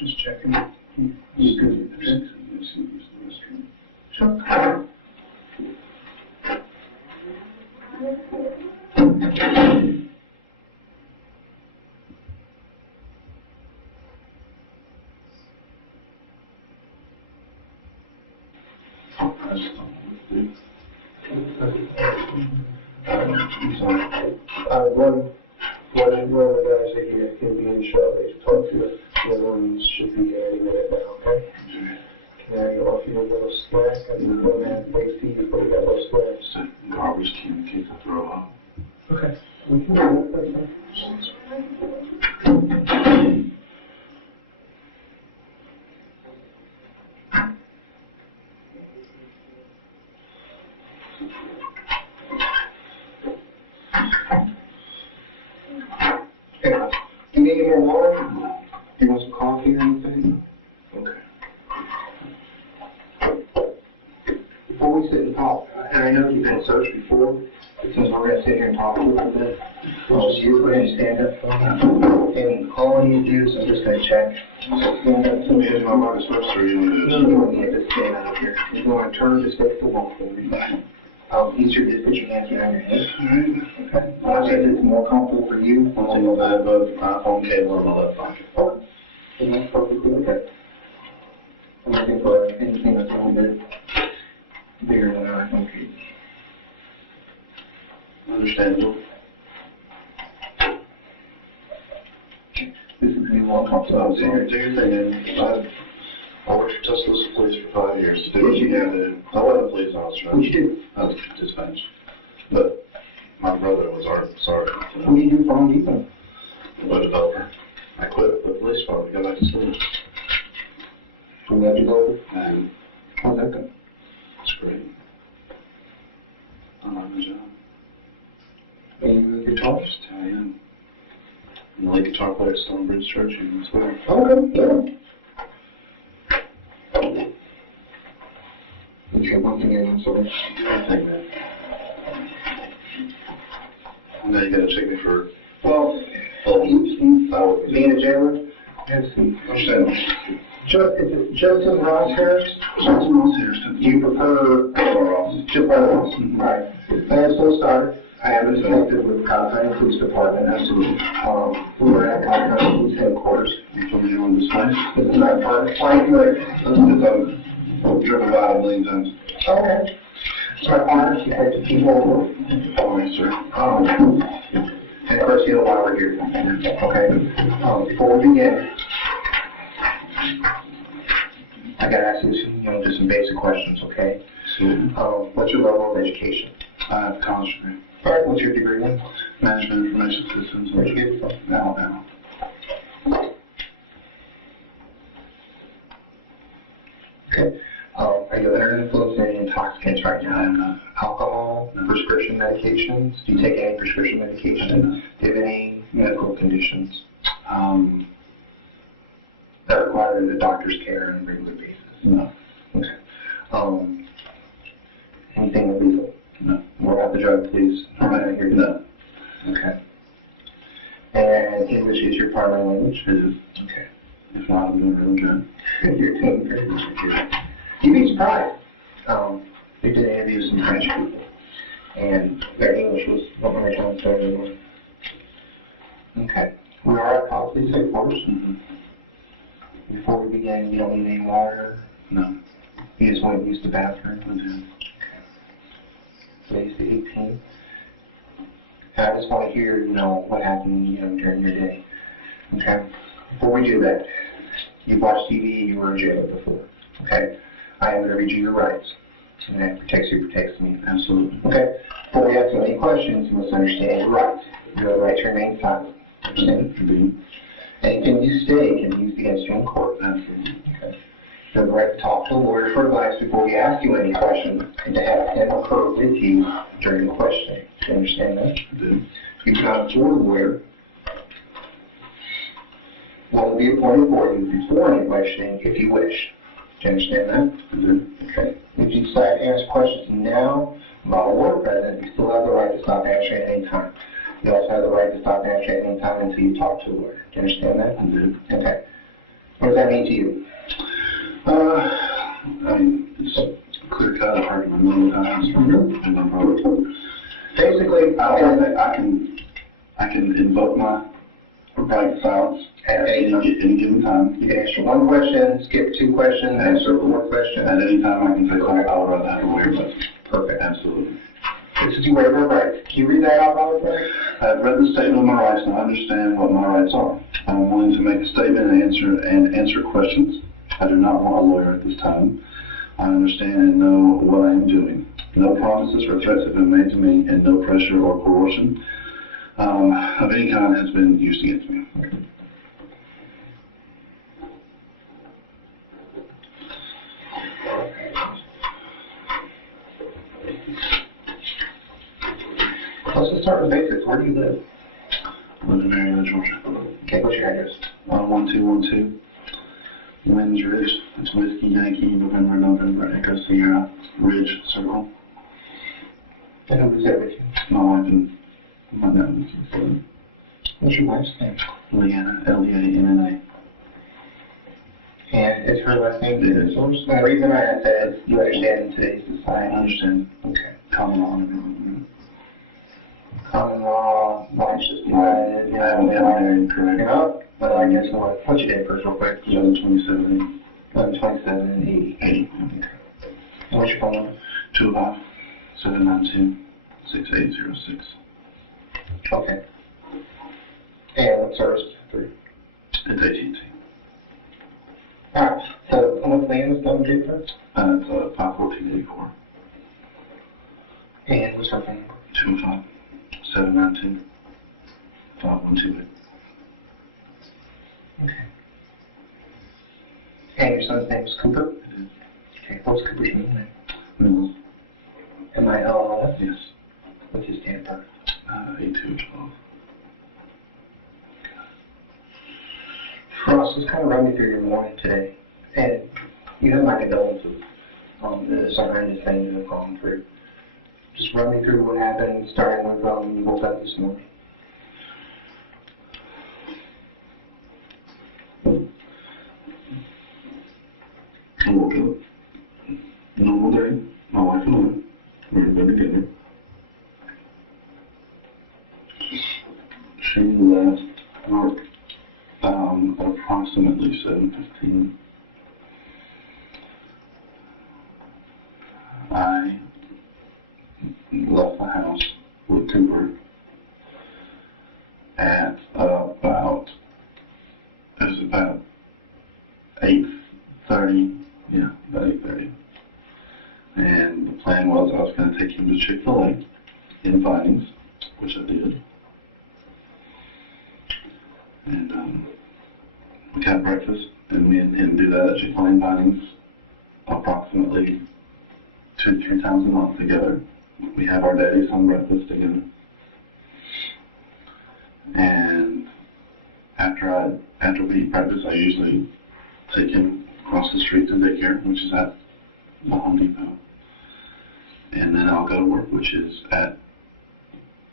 Just checking. He's good. Sure. One of the guys that you can be in the show that you talk to, the other one should be there any minute now, okay? Can I offer you a little snack? I mean, don't have to wait for you, but we got those snacks. Garbage can in case I throw up. Okay. We can do that, that's fine. Do you need any more water? Do you want some coffee or anything? Okay. Before we sit and talk, and I know you've been searched before, but since we're going to sit here and talk a little bit, I'll just go ahead and stand up for me. And all I need to do is I'm just going to check. Stand up to me. Here's my mother's sister. No, you don't need to stand up here. You're going to turn just face the wall for me. Easier to put your hands behind your head. Okay. I'll say it's more comfortable for you. I'll take the iPhone cable on my left arm. Okay. And that's perfectly okay. I'm looking for anything that's a little bit bigger than our iPhone cable. Understandable. This is going to be more comfortable. Do your thing, and I worked for Tuscaloosa Police for 5 years. Did what you had to. I wasn't a police officer. What you do? I was dispatch. But my brother was our sergeant. What do you do for Home Depot? Web developer. I quit the police department, got back to school. For web developer? And how's that go? it's great. I like my job. Are you a guitarist? I am. And I like guitar player at Stonebridge Church as well. Okay, yeah. Did you have one thing in so I think that. Now you gotta check me for. Well, being a jailer, Justin Rosshurst. Justin Rosshurst. Do you prefer Chip Ross? Right. As so started, I am a detective with the Cobb County Police Department. Absolutely. We were at Cobb County Police Headquarters. You told me you wanted to smash? This is my part. Why good? Because I've driven by a million times. Okay. So my partner, she had to keep over. Oh, yes, sir. And of course, you know why we're here. Okay. Before we begin, I gotta ask you some, just some basic questions, okay? So, what's your level of education? I have a college degree. All right, what's your degree in? Management Information Systems. Where'd you get it from? Alabama. Okay. Are you under the influence of any intoxicants right now? I am not. Alcohol, No. prescription medications? Do you take any prescription medication? No. Do you have any medical conditions Um, that require the doctor's care on a regular basis? no. Okay. Anything illegal? No. What about the drug, please? No. Okay. And English is your primary language? It is. Okay. If not, I'm doing really good. You're doing very good. You'd be surprised. We did interview some French people, and their English was what my time started anyway. Okay. We are at Cobb Police Headquarters. Before we begin, you don't need any water? No. You just want to use the bathroom? I do. Today's the 18th. And I just want to hear, what happened, during your day. Okay? Before we do that, you've watched TV, you were in jail before. Okay? I am going to read you your rights. And that protects you, protects me. Absolutely. Okay? Before we ask you any questions, you must understand your rights. You have the right to remain silent. Understand? Mm-hmm. Anything you say can be used against you in court. Absolutely. Okay? You have the right to talk to a lawyer for advice before we ask you any questions, and to have him or her with you during the questioning. Do you understand that? I do. You cannot afford a lawyer. One will be appointed for you before any questioning if you wish. Do you understand that? I do. Okay. If you decide to answer questions now while we're present, you still have the right to stop answering at any time. You also have the right to stop answering at any time until you talk to a lawyer. Do you understand that? I do. Okay. What does that mean to you? I mean, it's clear cut. I've heard it a million times. And I'm probably, Basically, I can invoke my right to silence at at any time. any given time. You can answer one question, skip two questions, answer four questions. At any time, I can say, oh, I would rather have a waiver, but Perfect. absolutely. This is your waiver of rights. Can you read that out loud, please? I've read the statement of my rights and I understand what my rights are. I'm willing to make a statement and answer questions. I do not want a lawyer at this time. I understand and know what I am doing. No promises or threats have been made to me, and no pressure or coercion of any kind has been used against me. Let's just start with basics. Where do you live? I live in Marietta, Georgia. Okay, what's your address? 1212 Winds Ridge. It's Whiskey, Yankee, November, Echo, Sierra, Ridge, Circle. And who was there with you? My wife and my nephew. What's your wife's name? Leanna, Leanna. And is her last name It is. Source? And the reason I ask that is you understand in today's I society. understand. Okay. Common law and everything. Common law, life's just divided, I haven't been married, you correct? know, but I guess what's your date first real quick? 27, 27 80. 80. And what's your phone number? 205-792-6806. Okay. And what service through? It's AT&T. Alright, so what's the name of the date first? It's 51484. And what's her phone number? 205-792-5128. Okay. And your son's name is Cooper? It is. Okay, what's Cooper's middle name? Mills. M-I-L-L-S? Yes. What's his date of birth? 8212. Ross, just kind of run me through your morning today. And you have my condolences on the horrendous thing you have gone through. Just run me through what happened, starting with you woke up this morning. I woke up. Normal day. My wife and I were in bed together. She left work at approximately 7:15. I left the house with Cooper at about 8:30. Yeah, about 8:30. And the plan was I was going to take him to Chick-fil-A in Vinings, which I did. And we got breakfast, and me and him do that at Chick-fil-A in Vinings approximately 2 to 3 times a month together. We have our daddy's home breakfast together. And after we eat breakfast, I usually take him across the street to daycare, which is at the Home Depot. And then I'll go to work, which is at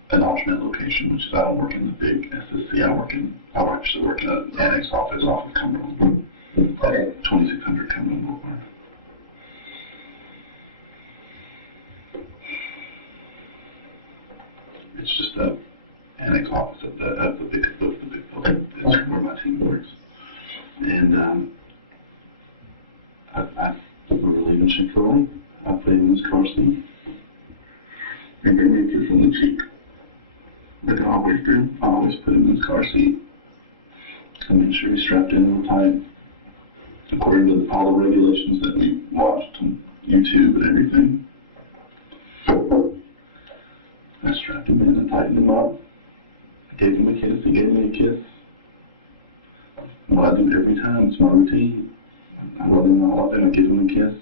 an alternate location, which is I don't work in the big SSC. I actually work in an annex office off of Cumberland. Okay. 2600 Cumberland Boulevard. It's just an annex office of the big building. It's where my team works. And we were leaving Chick-fil-A. I put him in his car seat and gave me a kiss on the cheek. Like I always do. I always put him in his car seat and make sure he's strapped in and tight, according to all the regulations that we watched on YouTube and everything. I strapped him in and tightened him up. I gave him a kiss. He gave me a kiss. What I do every time, it's my routine. I love him, I give him a kiss.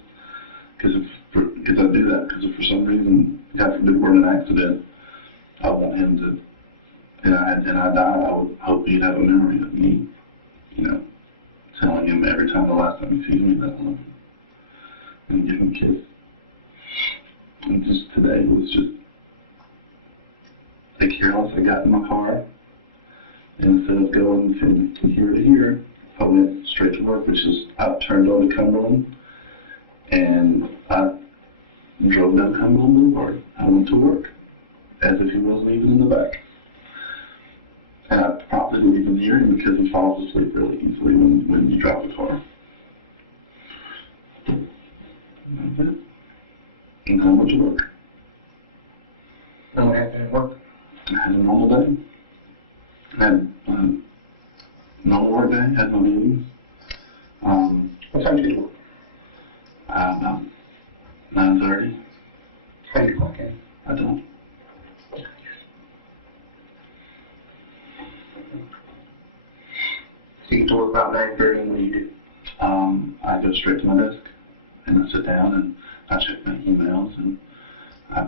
Because I do that, because if for some reason, God forbid, we're in an accident, I want him to, and I die, I would hope he'd have a memory of me, telling him every time, the last time he sees me, that I love him. And give him a kiss. And just today, it was just careless. I got in my car, and instead of going from here to here, I went straight to work, which is I turned on to Cumberland, and I drove down Cumberland Boulevard. I went to work as if he wasn't even in the back. And I probably didn't even hear him because he falls asleep really easily when you drive the car. And that's it. And I went to work. And what happened at work? I had a normal day. I had a normal work day, had no meetings. What time did you work? About 9:30. How do you clock in? I don't. So you get to work about 9:30, and what do you do? I go straight to my desk and I sit down and I check my emails and I,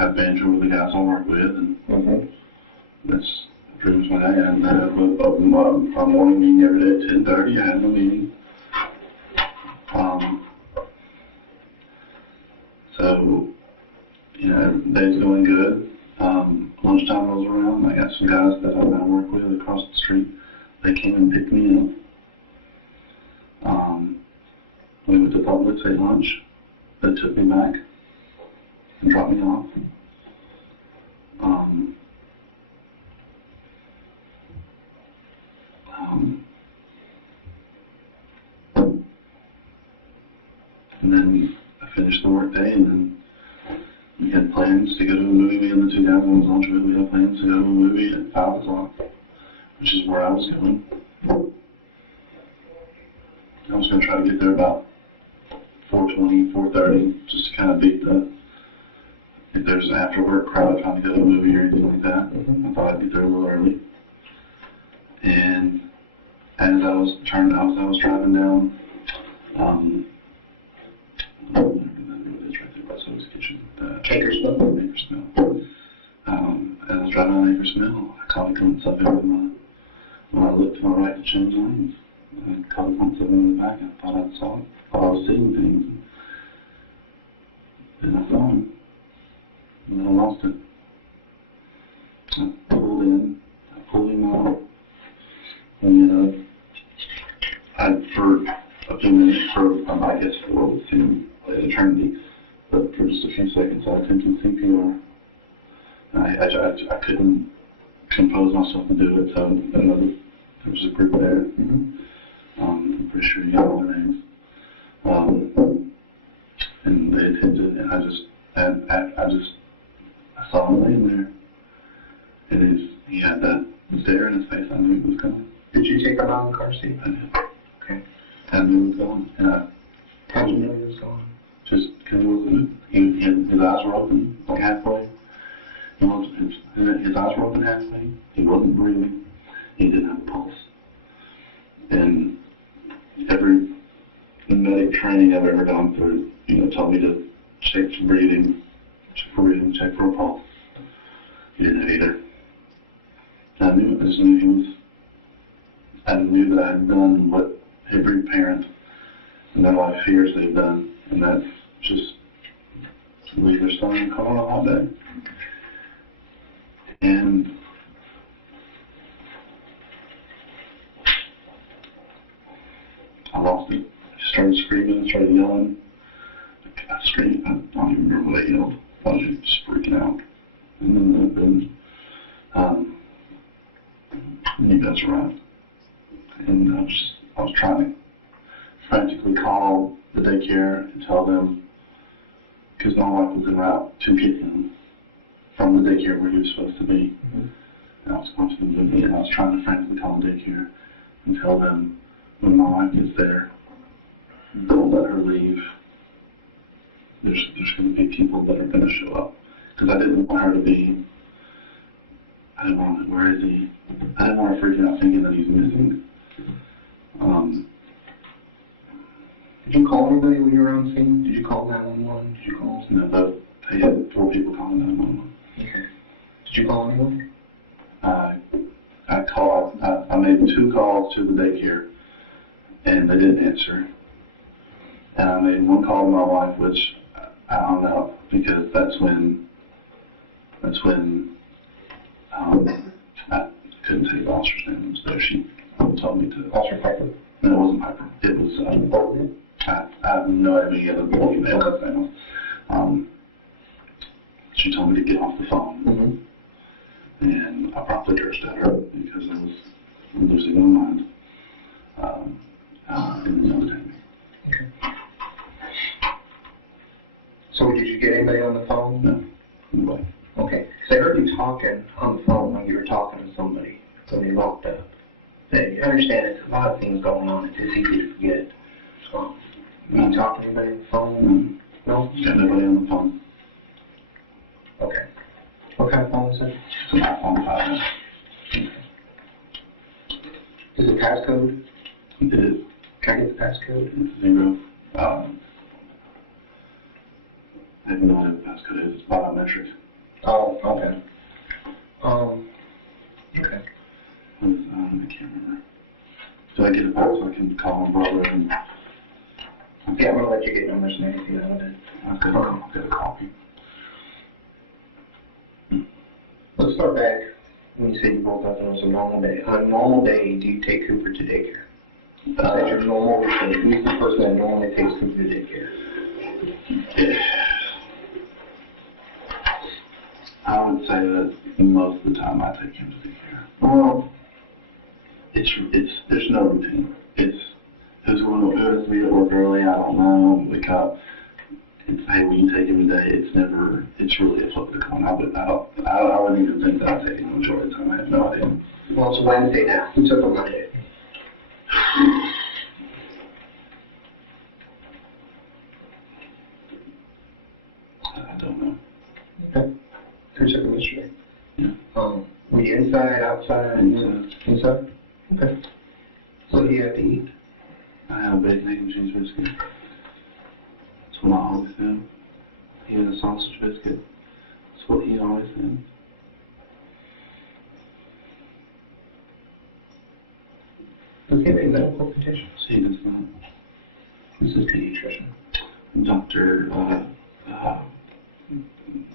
have banter with the guys I work with, and that's pretty much my day. And I have a morning meeting every day at 10:30. I have no meeting. So, the day's going good. Lunchtime rolls around. I got some guys that I work with across the street. They came and picked me up. We went to Publix, ate lunch. They took me back and dropped me off. And then I finished the work day, and then we had plans to go to a movie. Me and the two guys on the lunch with, we had plans to go to a movie at 5 o'clock, which is where I was going. I was going to try to get there about 4:20, 4:30, just to kind of beat if there's an after work crowd trying to go to a movie or anything like that. I thought I'd get there a little early. And as I was driving down, Cakersville. As I was driving down Acres Mill, I caught a glimpse of him when I looked to my right to change lanes. I caught a glimpse of him in the back. I thought I saw it. I thought I was seeing things. And I saw him. And then I lost it. I pulled him out. And for a few minutes, I guess for what would seem like an eternity, but for just a few seconds, I attempted CPR. I couldn't compose myself to do it, so there was a group there. I'm pretty sure you know their names. And they attempted, and I saw him laying there. And he had that stare in his face. I knew he was coming. Did you take him out of the car seat? I did. Okay. I knew he was going. And How'd you know he was going? just because he wasn't moving. His eyes were open, like halfway. His eyes were open halfway. He wasn't breathing. He didn't have a pulse. And every medic training I've ever gone through, told me to check for breathing, check for a pulse. He didn't have either. And I knew it. I just knew I knew that I had done what every parent in their life fears they've done, and that's just leave their son in the car on a hot day. And I lost it. I started screaming, started yelling. I screamed. I don't even remember what I yelled. I was just freaking out. And then you guys arrived. And I was trying to frantically call the daycare and tell them, because my wife was en route to get him from the daycare where he was supposed to be. And I was going to the movie, and I was trying to frantically call the daycare and tell them, when my wife gets there, don't let her leave. There's going to be people that are going to show up. Because I didn't want her to be, where is he? I didn't want her freaking out thinking that he's missing. Did you call anybody when you were on scene? Did you call 911? Did you call? No, but they had 4 people calling 911. Okay. Did you call anyone? I made 2 calls to the daycare, and they didn't answer. And I made 1 call to my wife, which I hung up because that's when I couldn't take the officer's name. So Who told me to? Officer Piper? No, it wasn't Piper. It was, I have no idea the email that was. She told me to get off the phone. And I promptly cursed at her because I was losing my mind. And yelled at me. Okay. So did you get anybody on the phone? No. Nobody. Okay. So I heard you talking on the phone when you were talking to somebody when you locked up. I understand it's a lot of things going on. It's just easy to forget. Did you talk to anybody on the phone? No? Got nobody on the phone. Okay. What kind of phone is it? It's an iPhone 5. Okay. Is it passcode? It is. Can I get the passcode? It's 0. I have no idea what the passcode is. It's biometric. Oh, okay. Okay. I can't remember. So I get it back so I can call my brother and... Yeah, I'm gonna let you get numbers and everything out of it. I'll get a copy. Let's start back when you said you woke up and it was a normal day. On a normal day, do you take Cooper to daycare? That's your normal routine. Who's the person that normally takes Cooper to daycare? I would say that most of the time I take him to daycare. Well, there's no routine. It's who has to be at work early, I don't know, wake up. It's, hey, will you take him today? It's really a flip of the coin. I wouldn't even think that I take him the majority of the time. I have no idea. well, it's Wednesday now. Who took him Monday? I don't know. Okay. Who took him yesterday? Yeah. Were you inside, outside? Inside? Okay. What do you have to eat? I have a bacon, egg, and cheese biscuit. That's what I always do. He has a sausage biscuit. That's what he always has. Does he have any medical conditions? He does not. Who's his pediatrician? Doctor,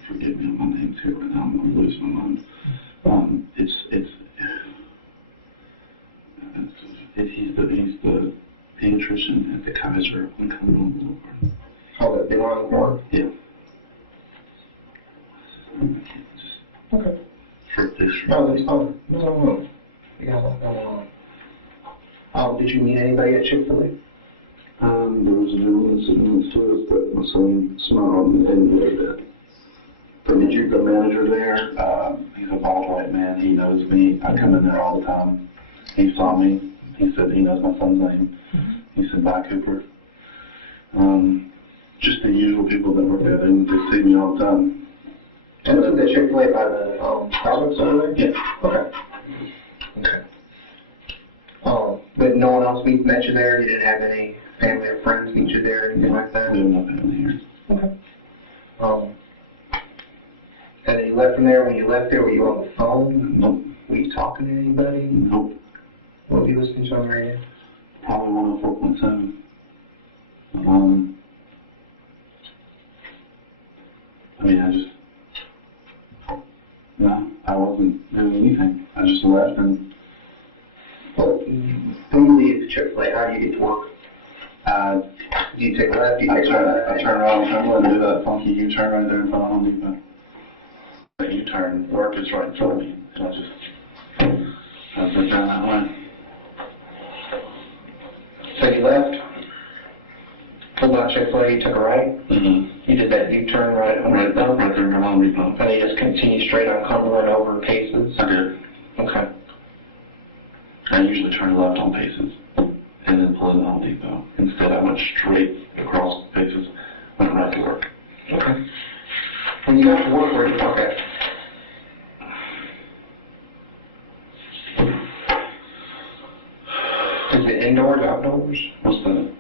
forgive me on my names here right now, I'm losing my mind. He's the pediatrician at the Kaiser on Cumberland Boulevard. Oh, the one board? Yeah. Okay. For this No, that's fine. No. You got a lot going on. Did you meet anybody at Chick-fil-A? There was a gentleman sitting next to us, but my son smiled and didn't really bit. But did you, the manager there, he's a bald white man, he knows me, I come in there all the time. He saw me, he said he knows my son's name. He said, bye Cooper. Just the usual people that work there, they see me all the time. And was it Chick-fil-A by the Starbucks over there? Yeah. Okay. But no one else met you there? You didn't have any family or friends meet you there or anything like that? We have no family here. Okay. And then you left from there. When you left there, were you on the phone? Nope. Were you talking to anybody? Nope. What were you listening to on the radio? Probably 104.7. I wasn't doing anything. I just left and... Well, when you leave Chick-fil-A, how do you get to work? Do you take a left? Do you take a right? I turn around. I'm going to do that funky U-turn right there in front of Home Depot. That U-turn, work is right in front of me. And I just went down that way. So you left, pulled out Chick-fil-A, you took a right? Mm-hmm. You did that U-turn right at Home Depot? Right there in Home Depot. And you just continued straight on Cumberland over Paces? I did. Okay. I usually turn left on Paces and then pull in Home Depot. Instead, I went straight across Paces, went right to work. Okay. When you got to work, where did you park at? Is it indoors, outdoors? What's that?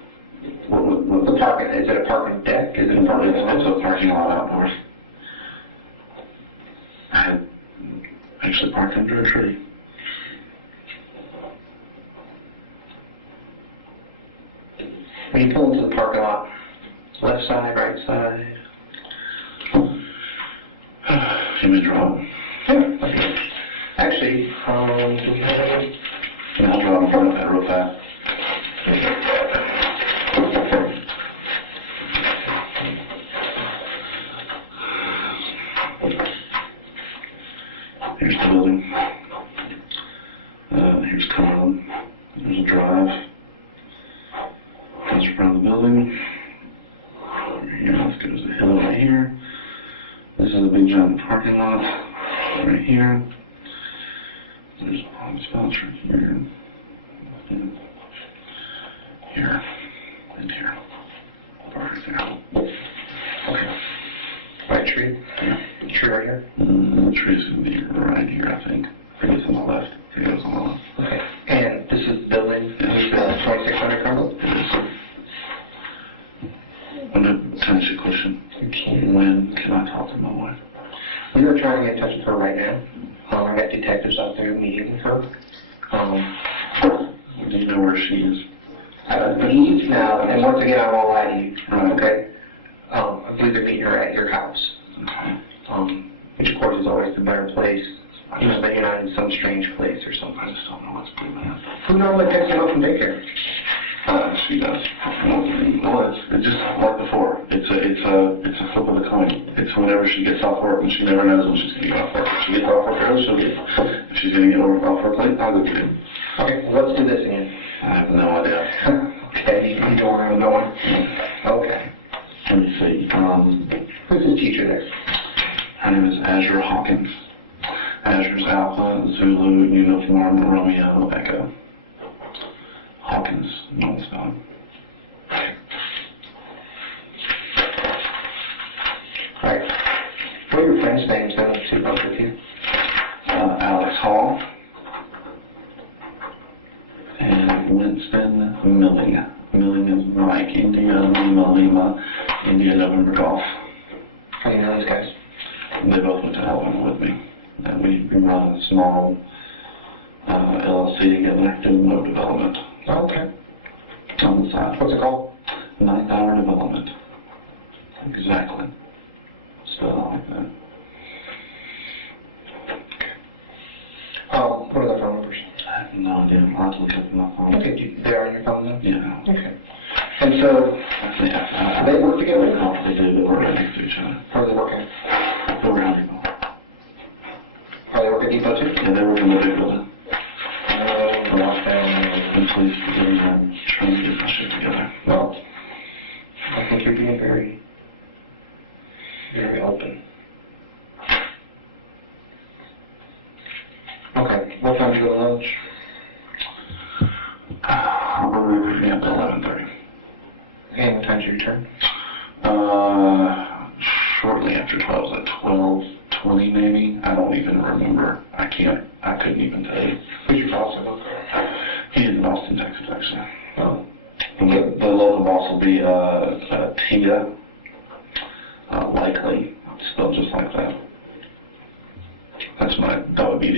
The parking, is it a parking deck? Is it a parking lot? It's a parking lot outdoors. I had actually parked under a tree. When you pull into the parking lot, left side, right side? Give me a drop. Yeah, okay. Actually, do we have any? And I'll draw in front of that real fast. Here's the building. Here's Carlin. There's a drive. Goes around the building. Here, let's go to the hill right here. This is a big giant parking lot right here. There's a lot of spots right here. And here. And here. Right there. Okay. Right tree? Yeah. Tree right here? The tree's going to be right here, I think. I think it's on the left. I think it was on the left. Okay. And this is the building, this is 2600 Carmel? Can I ask you a question? You can. When can I talk to my wife? We are trying to get in touch with her right now. I got detectives out there meeting with her. Do you know where she is? I believe now, and once again, I won't lie to you, Right. okay? I believe they're meeting her at your house. Okay. Which of course is always the better place. You know, that you're not in some strange place or something. I just don't know what's going on. Who normally picks him up from daycare? She does. Well, it's just like before. It's a flip of the coin. It's whenever she gets off work, and she never knows when she's going to get off work. If she gets off work early, she'll get it. If she's going to get off work late, I'll go get it. Okay, well, let's do this again. I have no idea. Okay, you don't where I'm going. Okay. Let me see. Who's the teacher there? Her name is Azure Hawkins. Azure's Alpha, Zulu, Uniform, Romeo, Echo. Hawkins, no spelling. Right. What are your friends' names then, if you both with you? Alex Hall and Winston Milling. Milling is Mike, India, Lima, India, November Golf. How do you know these guys? They both went to Alabama with me. And we run a small LLC together doing web development. Okay. On the side. What's it called? 9th Hour Development. Exactly. Spelled like that. What are the phone numbers? I have no idea. I'll have to look up my phone. Okay, they are on your phone then? Yeah. Okay. And so, Yeah. they work together? No, they do. They work right next to each other. How are they working? They work around people. Are they working Depot too? Yeah, they work in the big building. Lockdown. And please forgive me, I'm trying to get my shit together. No. I think you're being very open. Okay, what time do you go to lunch? I'll be leaving at 11:30. And what time do you return? Shortly after 12, at 12:20 maybe. I don't even remember. I couldn't even tell you. Who's your boss? He's in Austin, Texas, actually. Oh. The local boss will be Tia, likely, spelled just like that. That would be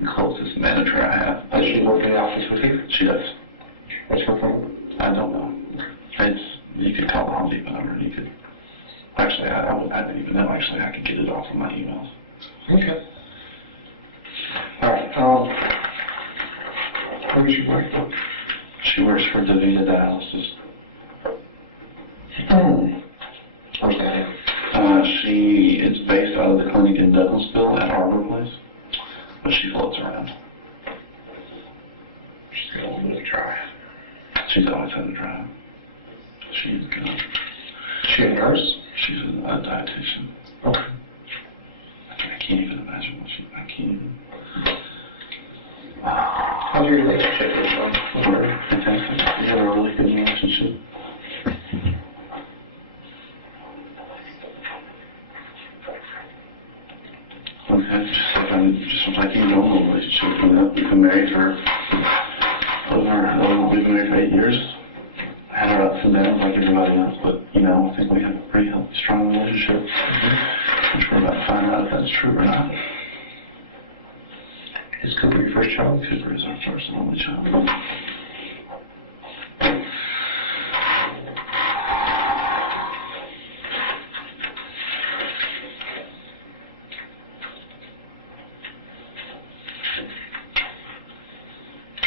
the closest manager I have. Does she work in the office with you? She does. What's her phone? I don't know. You could call the Home Depot number. You could. Actually, I didn't even know. Actually, I could get it off of my emails. Okay. All right. Where does she work? She works for Davita Dialysis. Where's that at? She is based out of the clinic in Douglasville at Arbor Place, but she floats around. She's got a little bit of drive. She's always had a drive. She's good. Is she a nurse? She's a dietitian. Okay. I can't even imagine what I can't even. How's your relationship with her? Fantastic. We have a really good relationship. Okay, just like any normal relationship, you know, we've been married for we've been married for 8 years. Had our ups and downs like everybody else, but, you know, I think we have a pretty healthy, strong relationship, which we're about to find out if that's true or not. Is Cooper your first child? Cooper is our first and only child.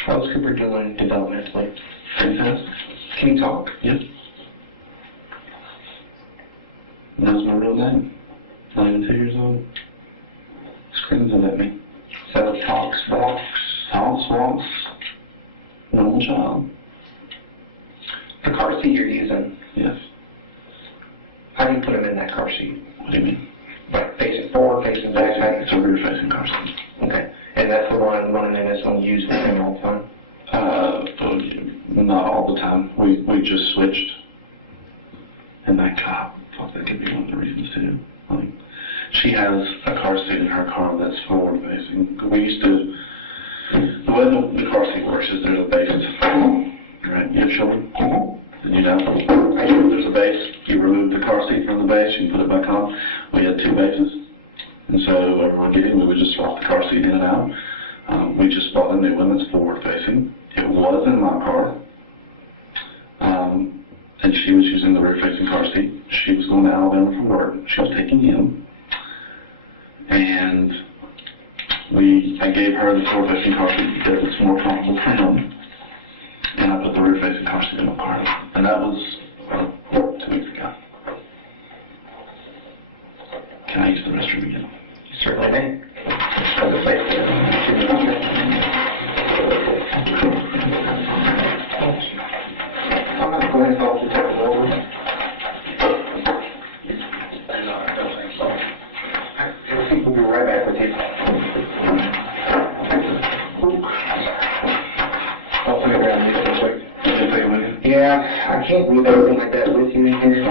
How's Cooper doing developmentally? Fantastic. Can you talk? Yep. Knows my real name. Not even 2 years old. Screams it at me. So talks, walks. Talks, walks. Normal child. The car seat you're using, Yes. how do you put him in that car seat? What do you mean? Like facing forward, facing back? It's a rear-facing car seat. Okay. And that's the one running in that's going to use with him all the time? Not all the time. We just switched. And that cop thought that could be one of the reasons too. Like, she has a car seat in her car that's forward facing. We used to, the way the car seat works is there's a base. Right, you have children? And you know, there's a base. You remove the car seat from the base, you put it back on. We had 2 bases. And so whenever we're getting, we would just swap the car seat in and out. We just bought a new one that's forward facing. It was in my car. And she was using the rear-facing car seat. She was going to Alabama for work. She was taking him. And I gave her the forward-facing car seat because it's more comfortable for him. And I put the rear-facing car seat in my car. And that was 2 weeks ago. Can I use the restroom again? Certainly may. As a place I'm not going to follow the technology. I think we'll be right back with you. I'll put it around this real quick. Can you take it with you? Yeah, I can't leave everything like that with you in here.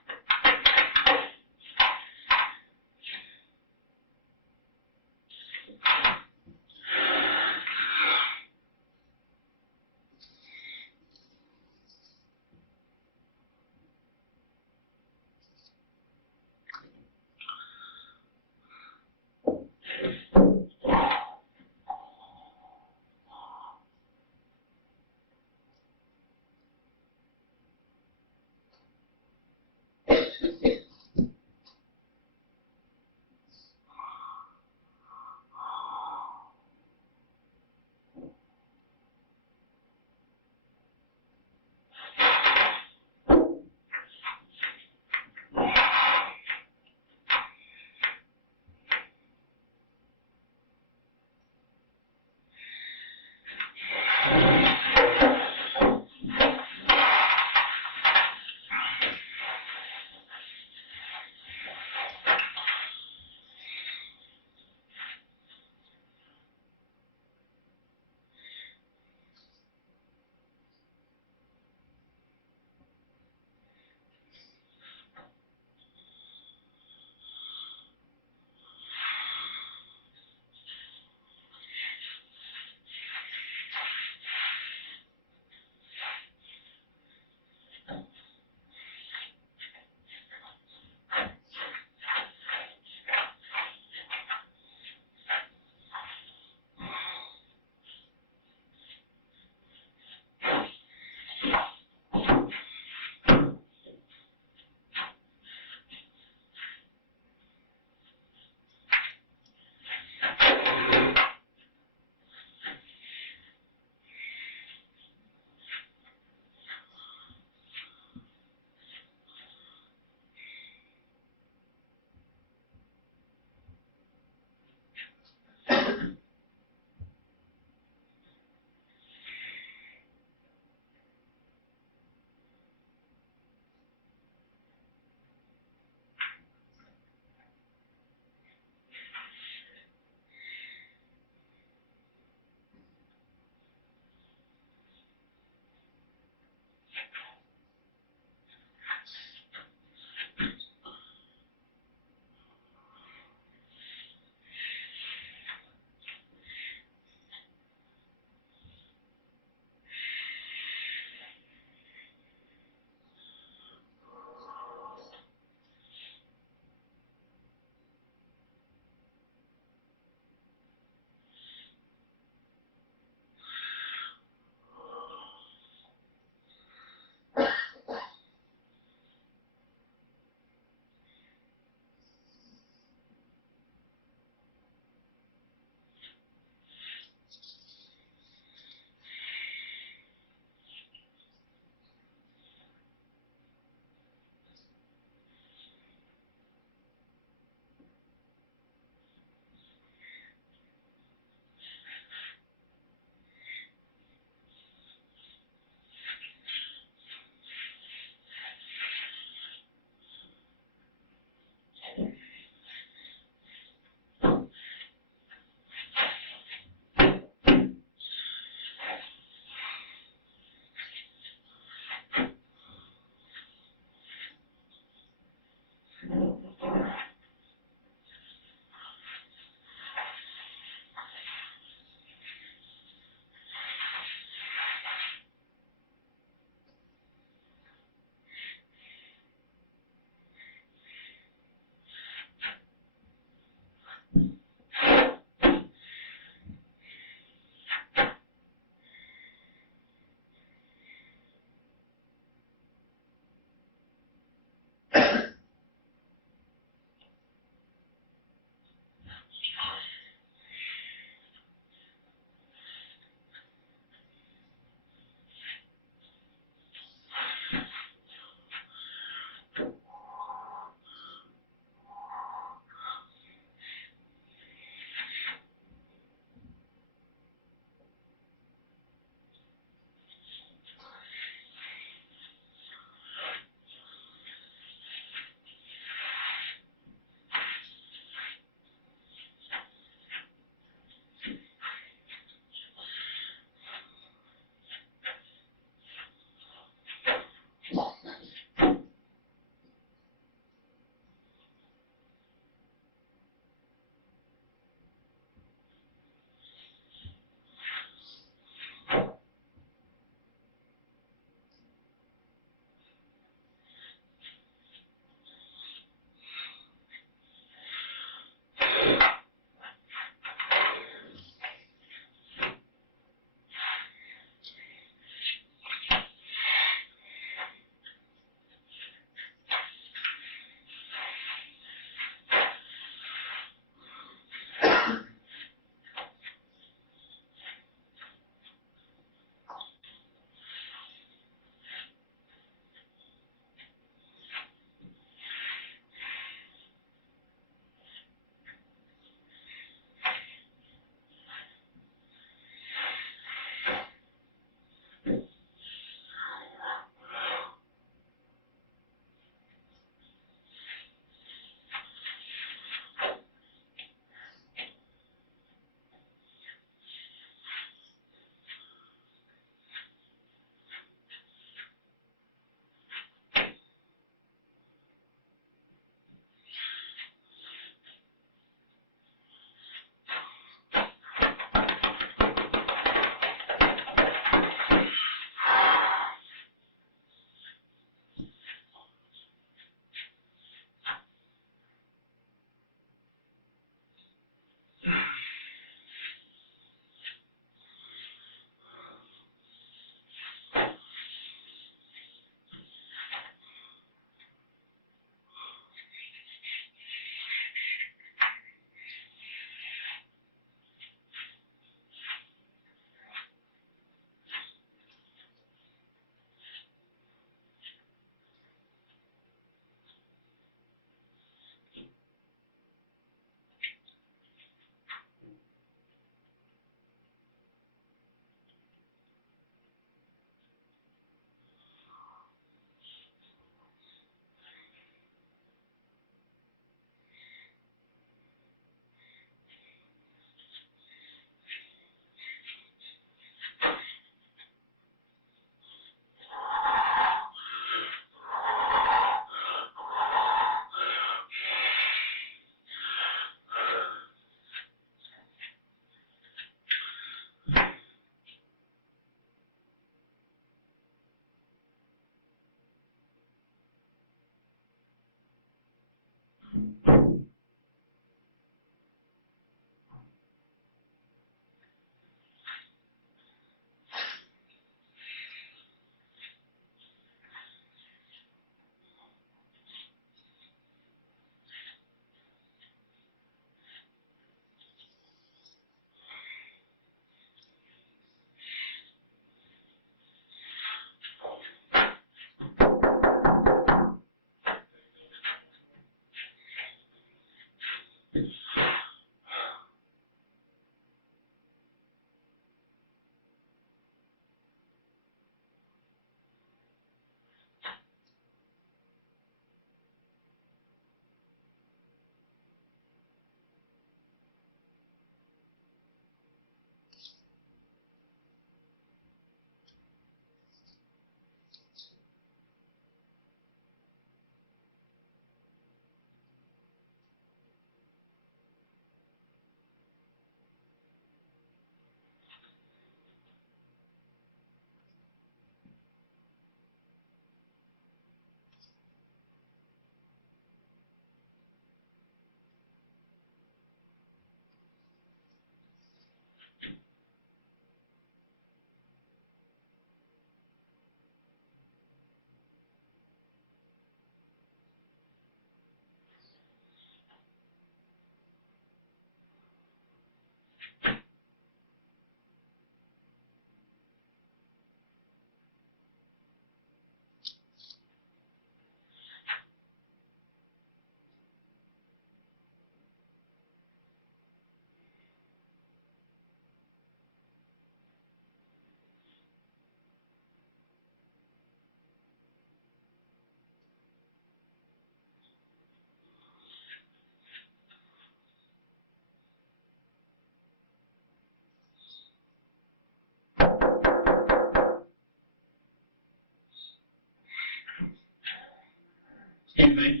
Anything?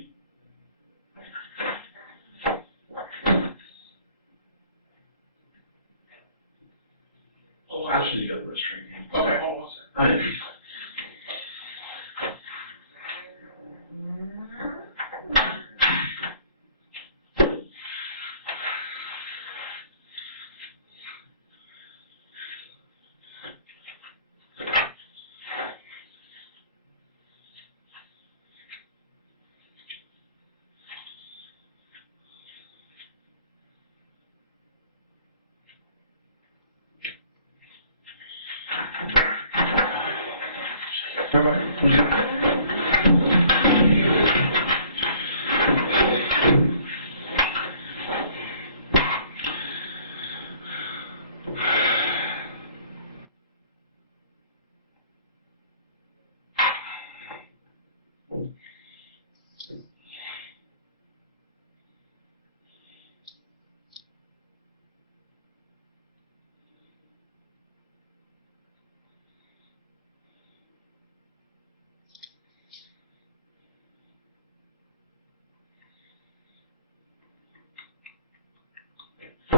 Oh, I should go to the restroom. Okay, hold on a second.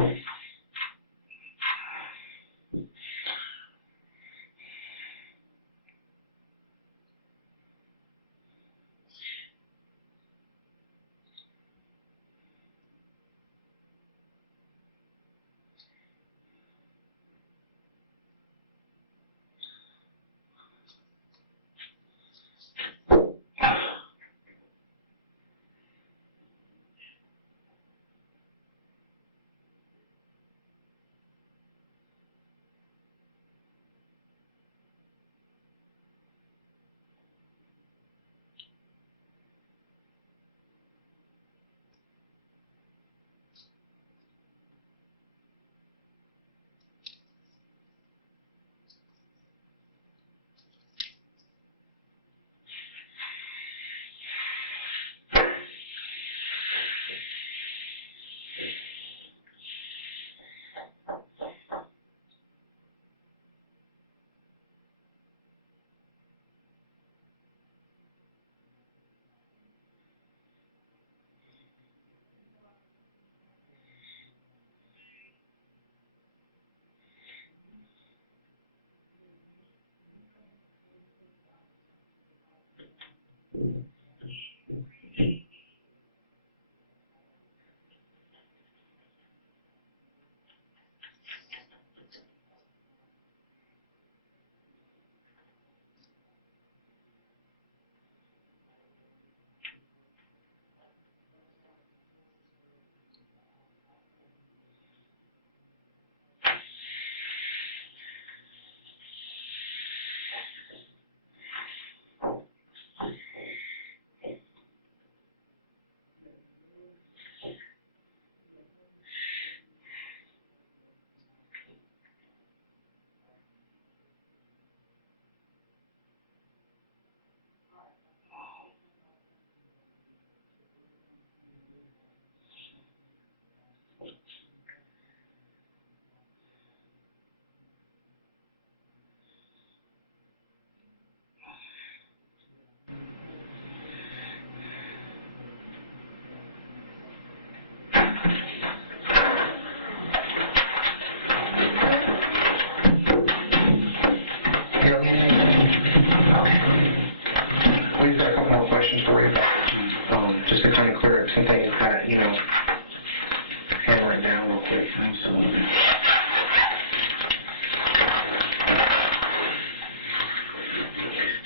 Hey. We've got a couple more questions for you. Just to kind of clear up some things that, hammer it down real quick. Absolutely.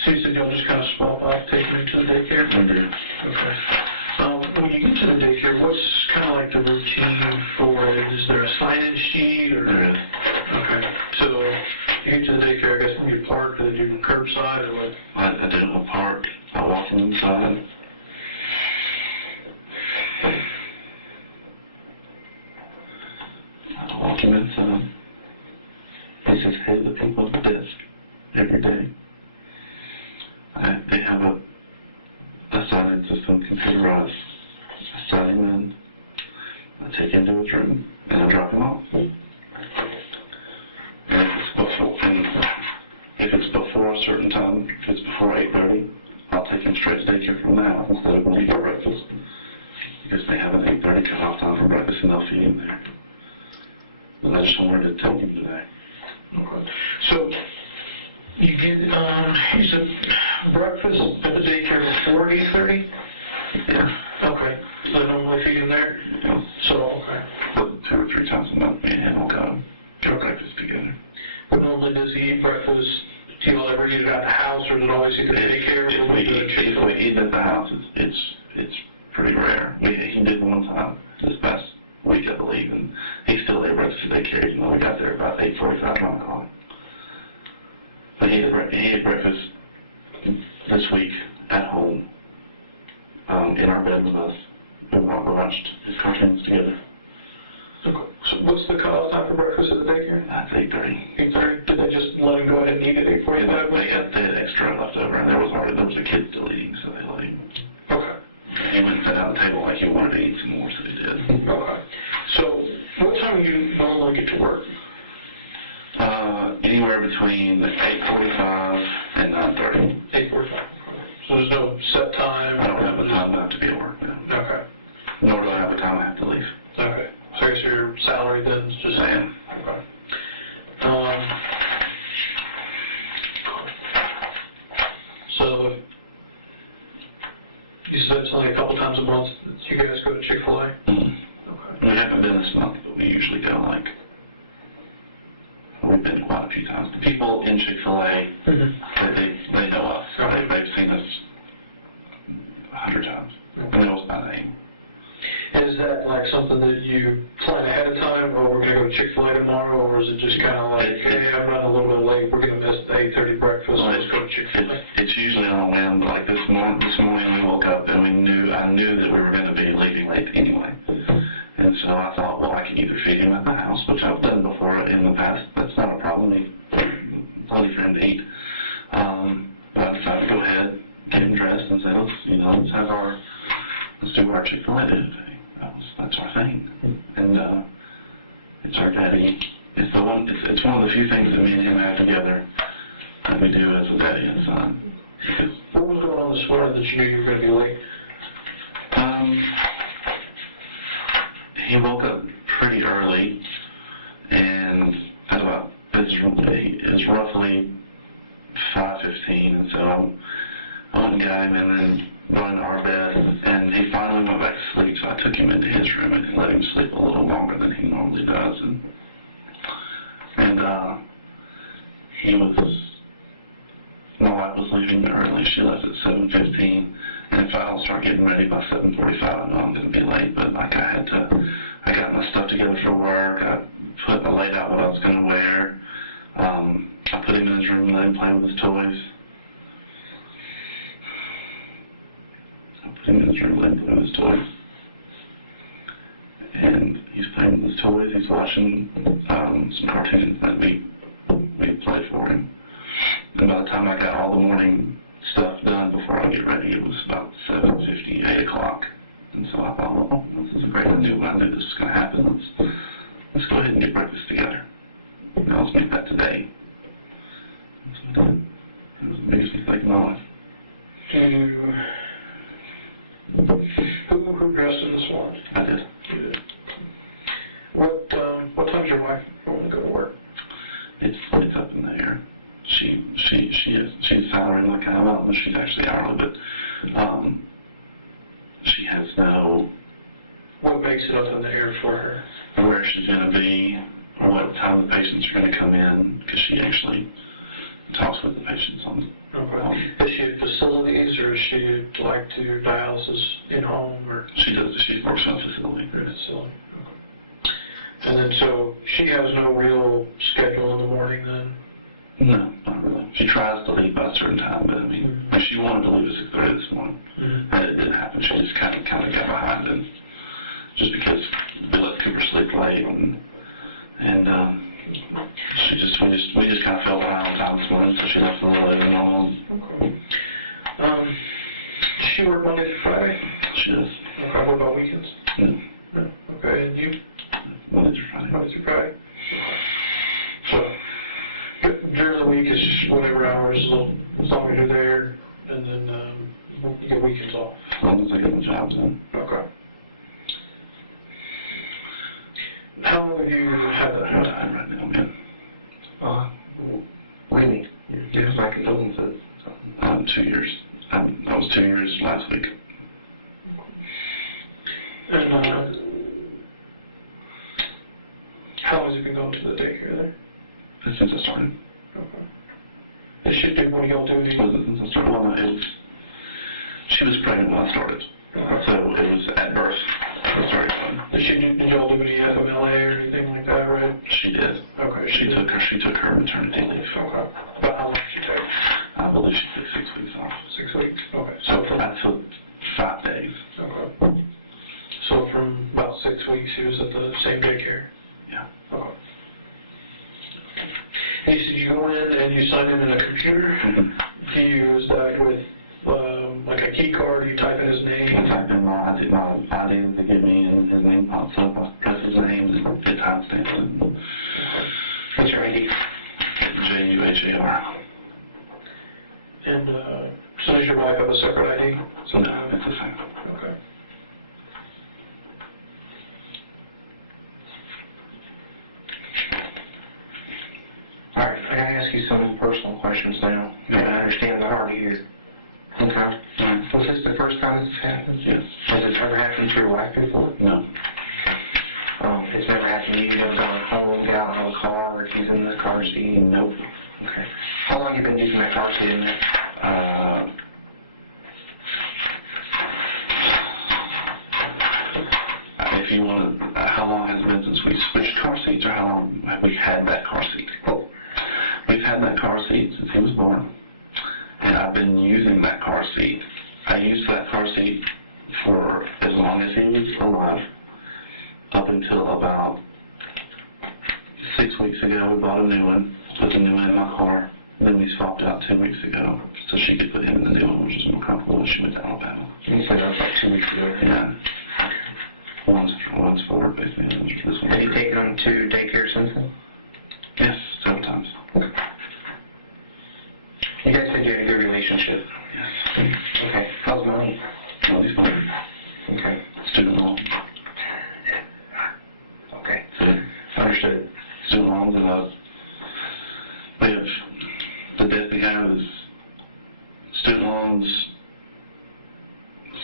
So you said y'all just kind of swap off taking him to the daycare? Okay. Okay. When you get to the daycare, what's kind of like the routine for it? Is there a sign-in sheet or? There is. Okay. So you get to the daycare, I guess, when you park, do they do curbside or what? I did a park. I walked inside. I walk him inside. He says, hey to the people at the desk every day. They have a sign-in system computerized. I sign him in. I take him to his room and I drop him off. And if it's before a certain time, if it's before 8:30, I'll take him straight to daycare from now instead of when he for breakfast. Because they have an 8:30 cutoff time for breakfast and they'll feed him there. But I just wanted to take him today. Okay. So, you get, you said breakfast at the daycare before 8:30? Yeah. Okay. So they normally feed him there? Yeah. So, okay. But 2 or 3 times a month, me and him will go get breakfast together. But normally does he eat breakfast, do you ever eat it at the house, or is it always at the daycare? If we eat at the house, it's pretty rare. He did one time this past week, I believe, and he still ate breakfast at daycare, even though we got there about 8:45, 9 o'clock. But he ate breakfast this week at home, in our bed with us. We watched his cartoons together. Okay. So what's the cutoff time for breakfast at the daycare? That's 8:30. 8:30? Did they just let him go ahead and eat at 8:45? They had extra left over, and there was a kid still eating, so they let him. Okay. He went and sat down at the table like he wanted to eat some more, so he did. Okay. So, what time do you normally get to work? Anywhere between 8:45 and 9:30. 8:45. So there's no set time? I don't have a time I have to be at work now. Okay. Nor do I have a time I have to leave. Okay. So I guess your salary then is just... Same. Okay. So, you said it's only a couple times a month that you guys go to Chick-fil-A? We haven't been this month, but we usually go we've been quite a few times. The people in Chick-fil-A, they know us. They've seen us 100 times. They know us by name. And is that like something that you plan ahead of time, or we're going to go to Chick-fil-A tomorrow, or is it just kind of like, hey, I'm running a little bit late, we're going to miss the 8:30 breakfast, let's go to Chick-fil-A? It's usually on a whim, but like this morning we woke up and I knew that we were going to be leaving late anyway. And so I thought, well, I can either feed him at the house, which I've done before in the past. That's not a problem. Plenty for him to eat. But I decided to go ahead, get him dressed, and say, let's do our Chick-fil-A day today. That's our thing. And it's our daddy. It's one of the few things that me and him have together that we do as a daddy and son. What was going on this morning that you knew you were going to be late? He woke up pretty early, and at about, it's roughly 5:15, and so I went and got him and then went in our bed, and he finally went back to sleep, so I took him into his room and let him sleep a little longer than he normally does, and my wife was leaving early. She left at 7:15. And if I don't start getting ready by 7:45, I know I'm going to be late. But I got my stuff together for work. I laid out what I was going to wear. I put him in his room and let him play with his toys. And he's playing with his toys. He's watching some cartoons that we played for him. And by the time I got all the morning stuff done before I get ready, it was about 7:50, 8 o'clock. And so I thought, well, this is a great idea. When I knew this was going to happen, let's go ahead and get breakfast together. And let's make that today. That's what I did. It was the biggest mistake in my life. Who dressed in this one? I did. You did. What time's your wife going to go to work? It's up in the air. She's salaried like I am. I don't know if she's actually hourly, but she has no... What makes it up in the air for her? Where she's going to be, or what time the patients are going to come in, because she actually talks with the patients on... Okay. Is she at facilities, or is she like to dialysis in home, or? She works in a facility. Okay. And then so she has no real schedule in the morning then? No, not really. She tries to leave by a certain time, but I mean, she wanted to leave at 6:30 this morning, and it didn't happen. She just kind of got behind, and just because we let Cooper sleep late, and we just kind of fell behind on time this morning, so she left a little later than normal. Okay. Does she work Monday through Friday? She does. Okay, what about weekends? No. No. Okay, and you? Monday through Friday. Monday through Friday. So, during the week, it's just whatever hours, as long as you're there, and then, you get weekends off. As long as I get my job done. Okay. How long have you had that? I'm dying right now, man. What do you mean? You're my condolences. 2 years. I was 2 years last week. And, how long has you been going to the daycare there? Since I started. Okay. Does she do, what do y'all do? Since I started, she was pregnant when I started. So it was at birth. I started going. Did y'all do any FMLA or anything like that, right? She did. Okay. She took her maternity leave. Okay. But how long did she take? I believe she took 6 weeks off. 6 weeks? Okay. So I took 5 days. Okay. So from about 6 weeks, she was at the same daycare? Yeah. Okay. And you said you go in and you sign in a computer? Mm-hmm. Do you use that with, like a key card? You type in his name? I type in my ID to get me, and his name pops up. I press his name, and it timestamps it. What's your ID? JUHAR. And, so does your wife have a separate ID? So no, it's the same. Okay. All right, I gotta ask you some personal questions now. I understand the hard here. Okay. Was this the first time this happened? Yes. Has it ever happened to your wife before? No. It's never happened to you? You've never gone home, get out of the car, or she's in the car seat? Nope. Okay. How long have you been using that car seat in there? If you want to, how long has it been since we switched car seats, or how long have we had that car seat? Oh. We've had that car seat since he was born, and I've been using that car seat. I used that car seat for as long as he was alive, up until about 6 weeks ago. We bought a new one, put the new one in my car, then we swapped out 2 weeks ago, so she could put him in the new one, which is more comfortable when she went to Alabama. You said that was like 2 weeks ago. Yeah. One's forward, basically. This one. Have you taken them to daycare since then? Yes, several times. You guys said you had a good relationship. Yes. Okay. How's money? Well, he's fine. Okay. Student loan. Okay. So, Understood. student loans, we have, the debt we have is student loans,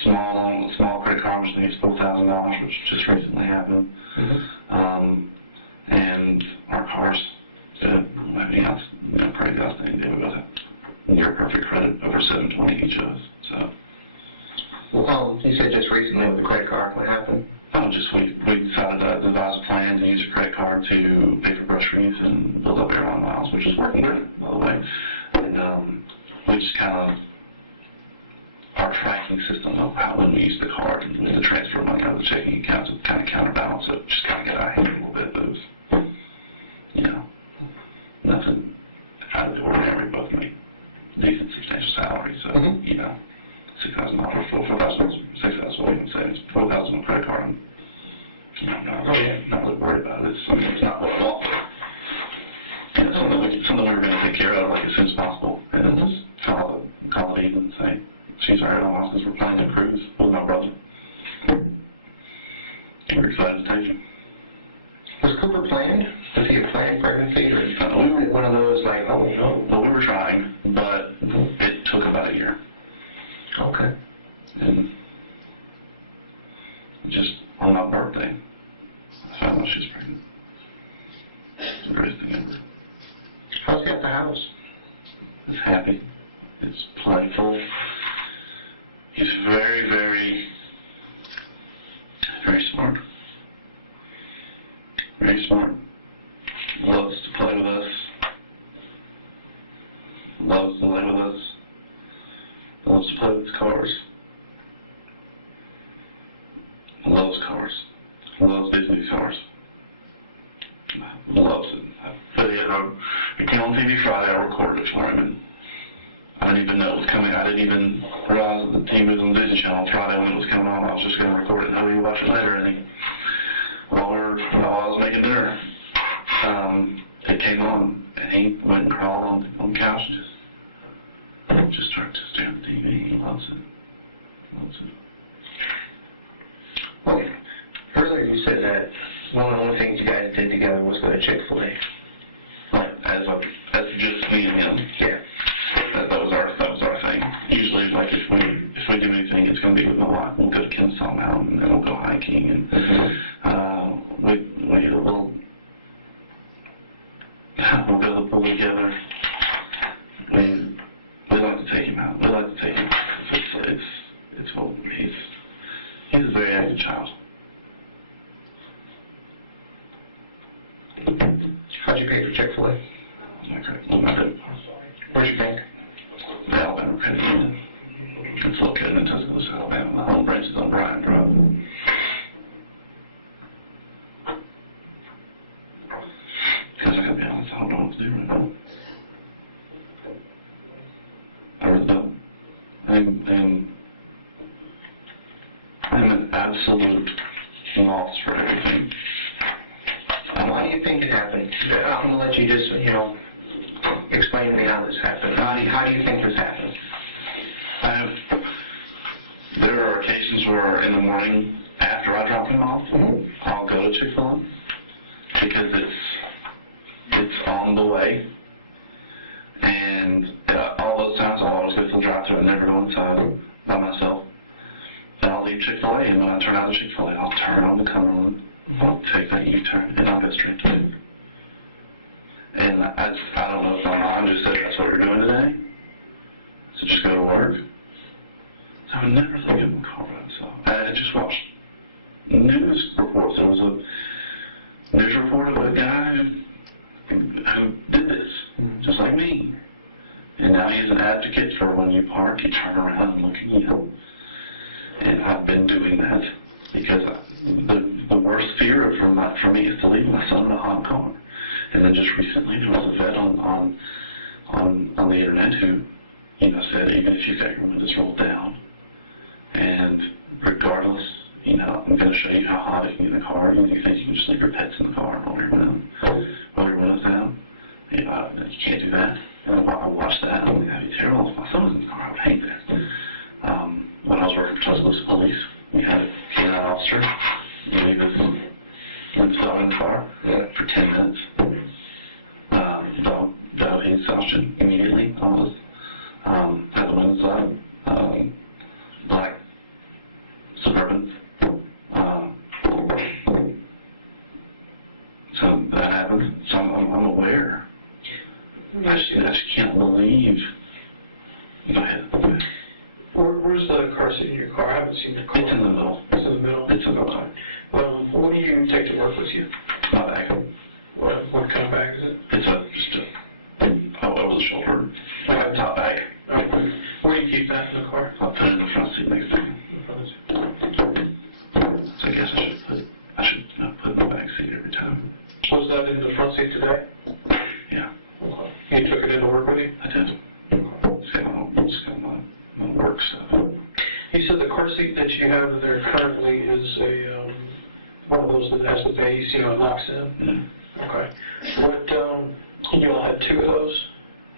small credit card, which is $4,000, which just recently happened. Mm-hmm. And our cars, crazy outstanding debt. We both have near perfect credit, over 720 each of us. So. Well, you said just recently with the credit card, what happened? Oh, just we decided to devise a plan to use a credit card to pay for groceries and build up airline miles, which is working great, by the way. And we just kind of, our tracking system of how when we use the card and the transfer money out of the checking accounts to kind of counterbalance it, just kind of get our hand a little bit. But it was, nothing out of the ordinary. We both make decent, substantial salaries, so, $6,000, $4,000, $6,000 we can say, it's $4,000 on credit card. I'm not really worried about it. It's not what I want. Something we're going to take care of, like, as soon as possible. And just call Eve and say, she's our airline because we're planning a cruise with my brother. We're excited to take him. Was Cooper planned? Was he a planned pregnancy, or we were one of those like, oh no? Well, we were trying, but it took about a year. Okay. And just on my birthday, I found out she was pregnant. It's the greatest thing ever. How's he at the house? It's happy. It's playful. He's very, very, very smart. Very smart. Loves to play with us. Loves to lay with us. Loves to play with cars. Loves cars. Loves Disney cars. Loves it. It came on TV Friday, I recorded it for him, and I didn't even know it was coming. I didn't even realize that the TV was on the Disney Channel on Friday when it was coming on. I was just going to record it and have you watch it later. And while I was making dinner, it came on, and he went and crawled on the couch and just just start to stare at the TV. He loves it. Loves it. Well, earlier you said that one of the only things you guys did together was go to Chick-fil-A. Right, as just me and him. Yeah. That was our thing. Usually, like if we do anything, it's going to be with my wife. We'll go to Kennesaw Mountain and we'll go hiking and we'll go to the pool together. We like to take him out. We like to take him. It's what he's a very active child. How'd you pay for Chick-fil-A? Okay. Where's your bank? The Alabama Credit Union. It's located in Tuscaloosa, Alabama. My home branch is on Bryan Drive. Because I gotta be honest, I don't know what to do right now. I really don't. I'm an absolute loss for everything. Why do you think it happened? I'm going to let you just, explain to me how this happened. How do you think this happened? There are occasions where in the morning after I drop him off, I'll go to Chick-fil-A because it's on the way. And all those times I'll always go to the drive-thru and never go inside by myself. And I'll leave Chick-fil-A, and when I turn out of Chick-fil-A, I'll turn on the Cumberland, I'll take that U-turn, and I'll go straight to it. And I don't know if my mom just said that's what you're doing today, so just go to work. So I would never leave him in the car by myself. I just watched news reports. There was a news report of a guy who did this, just like me. And now he's an advocate for when you park, you turn around and look at you. And I've been doing that because the worst fear for me is to leave my son in a hot car. And then just recently there was a vet on the internet who, said even if you've got your windows rolled down, and regardless, I'm going to show you how hot it can get in the car. You think you can just leave your pets in the car roll your windows down? You can't do that. And I watched that, and that'd be terrible. If my son was in the car, I would hate that. When I was working for Tuscaloosa Police, we had a canine officer leave himself in the car for 10 minutes. Dog exhaustion immediately, almost. Had the windows up, black Suburban. So that happened. So I'm aware. I just can't believe. Go ahead. Where's the car seat in your car? I haven't seen the car. It's in the middle. It's in the middle? It's in the middle. What do you take to work with you? My bag. What kind of bag is it? It's just over the shoulder, like a top bag. Okay. Where do you keep that in the car? I'll put it in the front seat next to me. So I guess I should put my back seat every time. Was that in the front seat today? Yeah. Okay. You took it into work with you? I did. It's got my work stuff. You said the car seat that you have in there currently is a one of those that has the base, it locks in? Yeah. Okay. You all had 2 of those?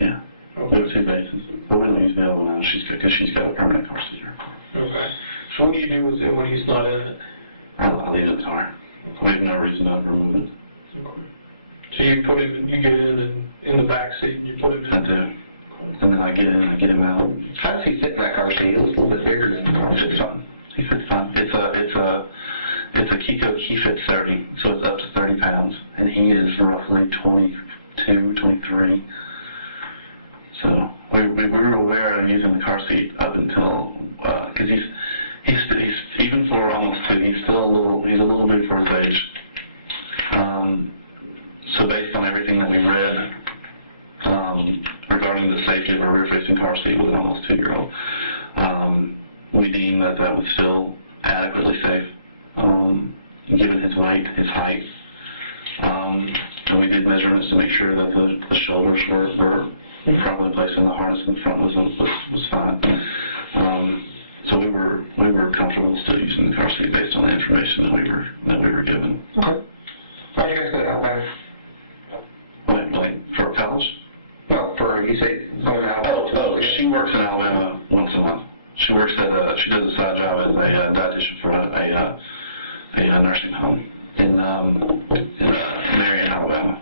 Yeah. Okay. There were 2 bases. But we don't use the other one now because she's got a permanent car seat. Okay. So what do you do with it when he's not in it? I'll leave it in the car. We have no reason to remove it. Okay. So you get in the back seat and you put him in? I do. And then I get in, I get him out. How does he fit in that car seat? It's a little bit bigger than the car He seat. fits fine. He fits fine. It's a Kiko. He fits 30, so it's up to 30 pounds, and he is roughly 22, 23. So we were aware of using the car seat up until because he's even for almost 2, he's a little big for his age. So based on everything that we read regarding the safety of a rear-facing car seat with an almost 2-year-old, we deemed that was still adequately safe, given his weight, his height. And we did measurements to make sure that the shoulders were properly placed in the harness, and the front was fine. So we were comfortable still using the car seat based on the information that we were given. Okay. Why do you guys go to Alabama? Wait, for college? No, you say going out. Oh, she works in a nursing home in Marion, Alabama.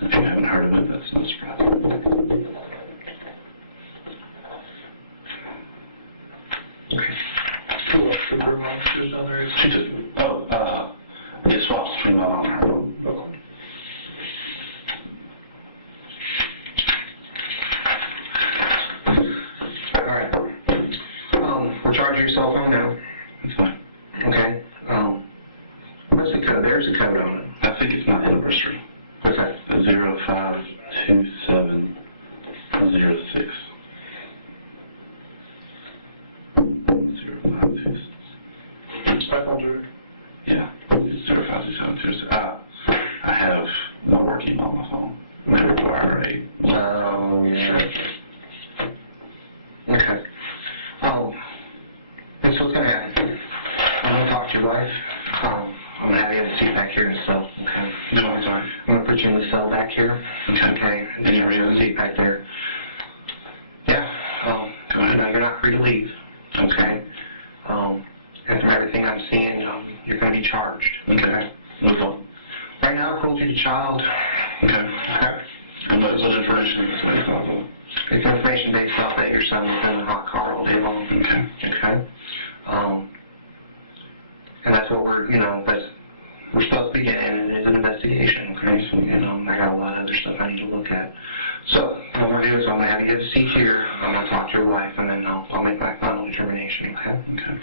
If you haven't heard of it, that's no surprise. Who else did her mom choose on there? She just, it swaps between my mom and her. All right. We're charging your cell phone now. That's fine. Okay. What's the code? There's a code on it. I think it's my anniversary. What's that? 052706. 0526. Yeah, it's 052706. I have no work email on my phone. They require Yeah. Okay. This is what's going to happen. I'm going to talk to your wife. I'm going to have you have a seat back here in the cell. Okay. No, I'm sorry. I'm going to put you in the cell back here. Okay. And then you're in the seat back there. Yeah. You're not free to leave. Okay. And from everything I'm seeing, you're going to be charged. Okay. What's up? Right now, cruelty to child. Okay. Okay. And what information is this based off of? It's information based off that your son was in the hot car all day long. Okay. Okay. And that's what we're supposed to be getting, and it's an investigation, okay? So, I got a lot of other stuff I need to look at. So, what we're going to do is I'm going to have you get a seat here, I'm going to talk to your wife, and then I'll make my final determination, okay? Okay.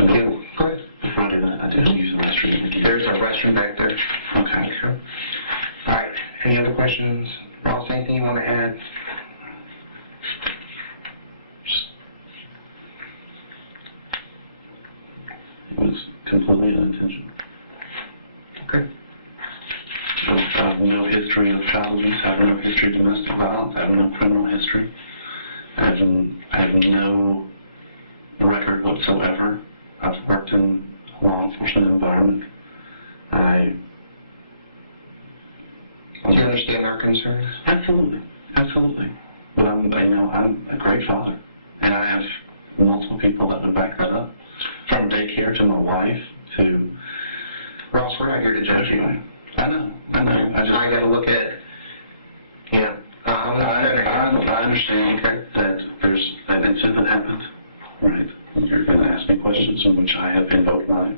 Okay, go ahead. Before I do that, I did use the restroom. There's a restroom back there. Okay. All right, any other questions? Ross, anything you want to add? It was completely unintentional. Okay. So I have no history of child abuse, I have no history of domestic violence, I have no criminal history. I have no record whatsoever. I've worked in a law enforcement environment. Do you understand our concerns? Absolutely, absolutely. But I'm a great father, and I have multiple people that would back that up. From daycare to my wife to Ross, we're not here to judge you. I know. I got to look at, I understand that there's an incident happened, right? You're going to ask me questions in which I have invoked my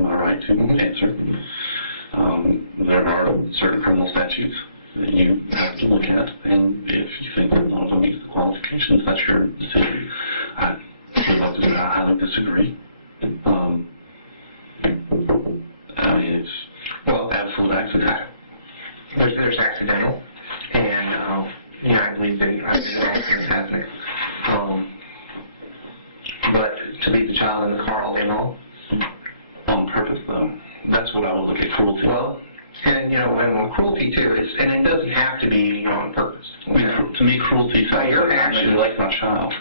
right to answer. There are certain criminal statutes that you have to look at, and if you think that one of them meets the qualifications, that's your decision. I highly disagree. It's absolute accident. There's accidental, and I believe that accidents happen. But to leave the child in the car all day long? On purpose, though. That's what I would look at cruelty. Well, and cruelty too is, and it doesn't have to be on purpose. To me, cruelty sounds your action, like my child.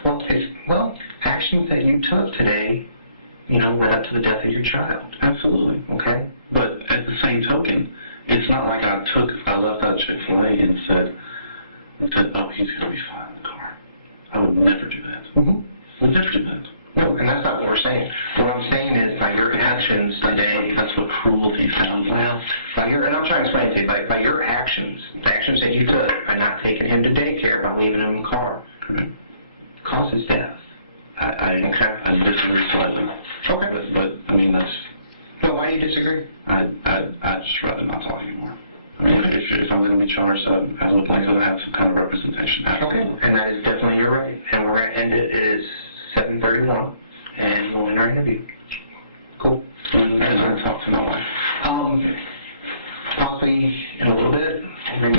Well, actions that you took today, led up to the death of your child. Absolutely. Okay. But at the same token, it's not like I left that Chick-fil-A and said, oh, he's going to be fine in the car. I would never do that. Mm-hmm. I would never do that. No, and that's not what we're saying. What I'm saying is by your actions today, that's what cruelty sounds like. And I'm trying to explain to you, by your actions, the actions that you took, by not taking him to daycare, by leaving him in the car, causes death. I disagree slightly. Okay. But that's... Well, why do you disagree? I'd just rather not talk anymore. If I'm going to be charged, I would like to have some kind of representation. Okay, and that is definitely your right. And we're going to end it is 7:31, and we'll end our interview. Cool. And I'll talk to my wife. Possibly in a little bit. I don't